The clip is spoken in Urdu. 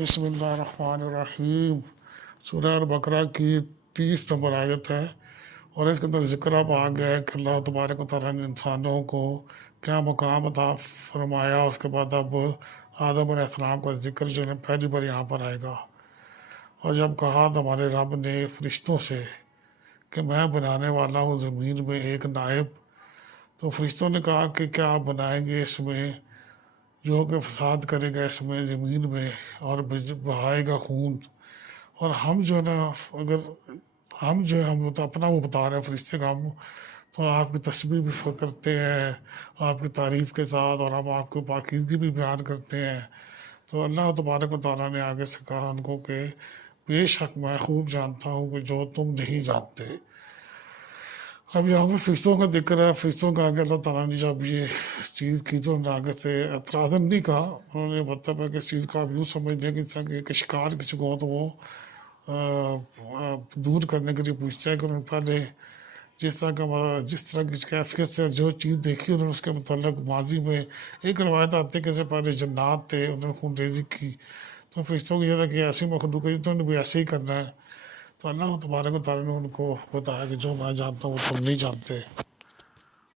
بسم اللہ الرحمن الرحیم۔ سورہ البقرہ کی 30 نمبر آیت ہے، اور اس کے اندر ذکر اب آ گیا ہے کہ اللہ تبارک و تعالیٰ نے انسانوں کو کیا مقام عطا فرمایا۔ اس کے بعد اب آدم علیہ السلام کا ذکر جو ہے پہلی بار یہاں پر آئے گا۔ اور جب کہا تو ہمارے رب نے فرشتوں سے کہ میں بنانے والا ہوں زمین میں ایک نائب، تو فرشتوں نے کہا کہ کیا آپ بنائیں گے اس میں جو کہ فساد کرے گا اس میں زمین میں اور بہائے گا خون۔ اور ہم جو ہے نا، اگر ہم جو ہے ہم تو اپنا وہ بتا رہے ہیں فرشتے کا، ہم تو آپ کی تسبیح بھی کرتے ہیں آپ کی تعریف کے ساتھ، اور ہم آپ کو پاکیزگی بھی بیان کرتے ہیں۔ تو اللہ تبارک و تعالیٰ نے آگے سے کہا ان کو کہ بے شک میں خوب جانتا ہوں کہ جو تم نہیں جانتے۔ اب یہاں پہ فرشتوں کا ذکر ہے، فرشتوں کا آگے اللہ تعالیٰ نے جب یہ چیز کی تو انہوں نے آگے سے اعتراضاً نہیں کہا، انہوں نے مطلب ہے کہ اس چیز کو آپ یوں سمجھ لیں کہ ایک شکار کسی کو تو وہ دور کرنے کے لیے پوچھتا ہے کہ انہوں نے پہلے جس طرح کی کیفیت سے جو چیز دیکھی انہوں نے اس کے متعلق ماضی میں ایک روایت آتی ہے کہ اسے پہلے جنات تھے، انہوں نے خون ریزی کی، تو فرشتوں کو یہ تھا کہ ایسی مخلوق ہے تو انہوں نے بھی ایسے ہی کرنا ہے۔ تو اللہ تبارک و تعالیٰ نے ان کو بتایا کہ جو میں جانتا ہوں وہ تم نہیں جانتے۔